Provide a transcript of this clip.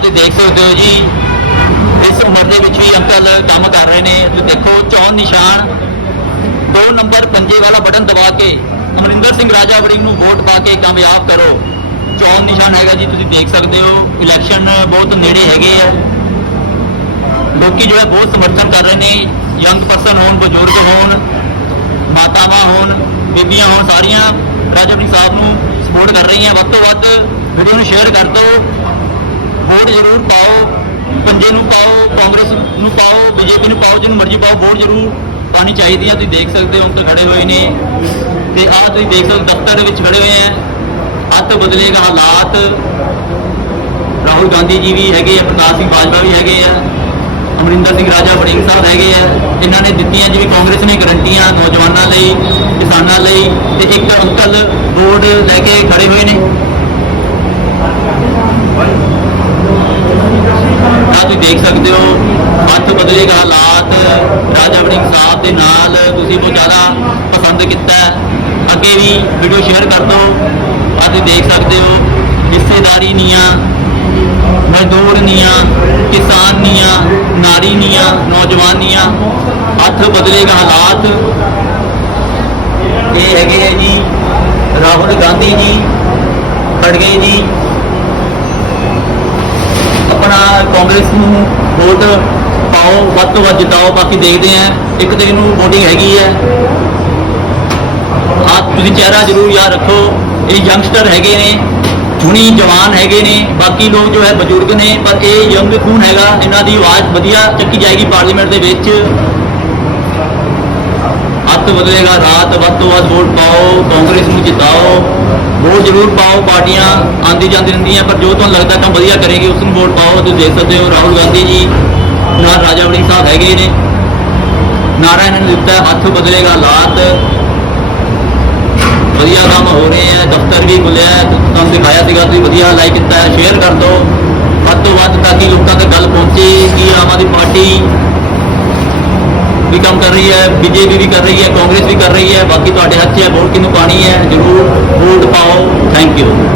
ਤੁਸੀਂ ਦੇਖ ਸਕਦੇ ਹੋ ਜੀ, ਇਸ ਉਮਰ ਦੇ ਵਿੱਚ ਵੀ ਅੰਕਲ ਕੰਮ ਕਰ ਰਹੇ ਨੇ। ਤੁਸੀਂ ਦੇਖੋ ਚੌਨ ਨਿਸ਼ਾਨ, ਦੋ ਨੰਬਰ ਪੰਜੇ ਵਾਲਾ ਬਟਨ ਦਬਾ ਕੇ ਅਮਰਿੰਦਰ ਸਿੰਘ ਰਾਜਾ ਵੜਿੰਗ ਨੂੰ ਵੋਟ ਪਾ ਕੇ ਕਾਮਯਾਬ ਕਰੋ। ਚੌਨ ਨਿਸ਼ਾਨ ਹੈਗਾ ਜੀ, ਤੁਸੀਂ ਦੇਖ ਸਕਦੇ ਹੋ, ਇਲੈਕਸ਼ਨ ਬਹੁਤ ਨੇੜੇ ਹੈਗੇ ਆ। ਲੋਕੀ ਜੋ ਹੈ ਬਹੁਤ ਸਮਰਥਨ ਕਰ ਰਹੇ ਨੇ, ਯੰਗ ਪਰਸਨ ਹੋਣ, ਬਜ਼ੁਰਗ ਹੋਣ, ਮਾਤਾਵਾਂ ਹੋਣ, ਬੀਬੀਆਂ ਹੋਣ, ਸਾਰੀਆਂ ਰਾਜਾ ਵੜਿੰਗ ਸਾਹਿਬ ਨੂੰ ਸਪੋਰਟ ਕਰ ਰਹੀਆਂ। ਵੱਧ ਤੋਂ ਵੱਧ ਵੀਡੀਓ ਨੂੰ ਸ਼ੇਅਰ ਕਰ ਦਿਓ। ਵੋਟ ਜ਼ਰੂਰ ਪਾਓ, ਪੰਜੇ ਨੂੰ ਪਾਓ, ਕਾਂਗਰਸ ਨੂੰ ਪਾਓ, ਬੀਜੇਪੀ ਨੂੰ ਪਾਓ, ਜਿਹਨੂੰ ਮਰਜ਼ੀ ਪਾਓ ਵੋਟ ਜ਼ਰੂਰ ਪਾਣੀ ਚਾਹੀਦੀ ਹੈ। ਤੁਸੀਂ ਦੇਖ ਸਕਦੇ ਹੋ ਅੰਕਲ ਖੜੇ ਹੋਏ ਨੇ। ਤੇ ਆਹ ਤੁਸੀਂ ਦੇਖ ਸਕਦੇ ਦਫ਼ਤਰ ਦੇ ਵਿੱਚ ਖੜੇ ਹੋਏ ਆ। ਅੱਤ ਬਦਲੇਗਾ ਹਾਲਾਤ। ਰਾਹੁਲ ਗਾਂਧੀ ਜੀ ਵੀ ਹੈਗੇ ਆ ਪ੍ਰਕਾਸ਼ ਸਿੰਘ ਬਾਜਵਾ ਵੀ ਹੈਗੇ ਆ। ਅਮਰਿੰਦਰ ਸਿੰਘ ਰਾਜਾ ਵੜਿੰਗ ਸਾਹਿਬ ਹੈਗੇ ਆ। ਇਹਨਾਂ ਨੇ ਦਿੱਤੀਆਂ ਜਿਵੇਂ ਕਾਂਗਰਸ ਨੇ ਗਰੰਟੀਆਂ ਨੌਜਵਾਨਾਂ ਲਈ, ਕਿਸਾਨਾਂ ਲਈ। ਤੇ ਇੱਕ ਅੰਕਲ ਬੋਰਡ ਲੈ ਕੇ ਖੜੇ ਹੋਏ ਨੇ ਆ ਤੁਸੀਂ ਦੇਖ ਸਕਦੇ ਹੋ ਹੱਥ ਬਦਲੇਗਾ ਹਾਲਾਤ। ਰਾਜਾ ਵੜਿੰਗ ਸਾਹਿਬ ਦੇ ਨਾਲ ਤੁਸੀਂ ਬਹੁਤ ਜ਼ਿਆਦਾ ਪਸੰਦ ਕੀਤਾ ਅੱਗੇ ਵੀ ਵੀਡੀਓ ਸ਼ੇਅਰ ਕਰ ਦਿਓ। ਆ ਦੇਖ ਸਕਦੇ ਹੋ ਹਿੱਸੇਦਾਰੀ ਨੀਆਂ, ਮਜ਼ਦੂਰ ਨੀਆਂ, ਕਿਸਾਨ ਨੀਆਂ, ਨਾਰੀ ਨੀਆਂ, ਨੌਜਵਾਨ ਨੀਆਂ ਹੱਥ ਬਦਲੇਗਾ ਹਾਲਾਤ। ਇਹ ਹੈਗੇ ਹੈ ਜੀ ਰਾਹੁਲ ਗਾਂਧੀ ਜੀ, ਖੜਗੇ ਜੀ ਕਾਂਗਰਸ ਨੂੰ ਵੋਟ ਪਾਓ, ਵੱਧ ਤੋਂ ਵੱਧ ਜਿਤਾਓ, ਬਾਕੀ ਦੇਖਦੇ ਆਂ ਇੱਕ ਤਰੀਕ ਨੂੰ VOTING ਹੈਗੀ ਹੈ। ਆ ਤੁਸੀਂ ਚਿਹਰਾ ਜ਼ਰੂਰ ਯਾਦ ਰੱਖੋ, ਇਹ ਯੰਗਸਟਰ ਹੈਗੇ ਨੇ, ਹੁਣੀ ਜਵਾਨ ਹੈਗੇ ਨੇ, ਬਾਕੀ ਲੋਕ ਜੋ ਹੈ ਬਜ਼ੁਰਗ ਨੇ, ਪਰ ਇਹ ਯੰਗ ਖੂਨ ਹੈਗਾ, ਇਹਨਾਂ ਦੀ ਆਵਾਜ਼ ਵਧੀਆ ਚੱਕੀ ਜਾਏਗੀ ਪਾਰਲੀਮੈਂਟ ਦੇ ਵਿੱਚ। ਹੱਥ ਬਦਲੇਗਾ ਰਾਤ ਵੱਧ ਤੋਂ ਵੱਧ ਵੋਟ ਪਾਓ, ਕਾਂਗਰਸ ਨੂੰ ਜਿਤਾਓ। ਵੋਟ ਜ਼ਰੂਰ ਪਾਓ, ਪਾਰਟੀਆਂ ਆਂਦੀ ਜਾਂਦੀ ਰਹਿੰਦੀਆਂ, ਪਰ ਜੋ ਤੁਹਾਨੂੰ ਲੱਗਦਾ ਕੰਮ ਵਧੀਆ ਕਰੇਗੀ, ਉਸ ਨੂੰ ਵੋਟ ਪਾਓ, ਤੁਸੀਂ ਦੇਖ ਸਕਦੇ ਹੋ, ਰਾਹੁਲ ਗਾਂਧੀ ਜੀ ਨਾਲ ਰਾਜਾ ਵੜਿੰਗ ਸਾਹਿਬ ਹੈਗੇ ਨੇ। ਨਾਰਾ ਇਹਨਾਂ ਨੇ ਦਿੱਤਾ ਹੱਥ ਬਦਲੇਗਾ ਹਾਲਾਤ ਵਧੀਆ ਕੰਮ ਹੋ ਰਹੇ ਆ, ਦਫ਼ਤਰ ਵੀ ਖੁੱਲਿਆ ਤੁਹਾਨੂੰ ਦਿਖਾਇਆ ਸੀਗਾ, ਤੁਸੀਂ ਵਧੀਆ ਲਾਈਕ ਕੀਤਾ ਸ਼ੇਅਰ ਕਰ ਦਿਓ। ਵੱਧ ਤੋਂ ਵੱਧ ਤਾਂ ਕਿ ਲੋਕਾਂ ਤੱਕ ਗੱਲ ਪਹੁੰਚੇ, ਕਿ ਆਮ ਆਦਮੀ ਪਾਰਟੀ ਵੀ ਕੰਮ ਕਰ ਰਹੀ ਹੈ, ਬੀਜੇਪੀ ਵੀ ਕਰ ਰਹੀ ਹੈ, ਕਾਂਗਰਸ ਵੀ ਕਰ ਰਹੀ ਹੈ, ਬਾਕੀ ਤੁਹਾਡੇ ਹੱਥ 'ਚ ਹੈ, ਵੋਟ ਕਿਹਨੂੰ ਪਾਣੀ ਹੈ, ਜ਼ਰੂਰ ਵੋਟ ਪਾਓ ਥੈਂਕ ਯੂ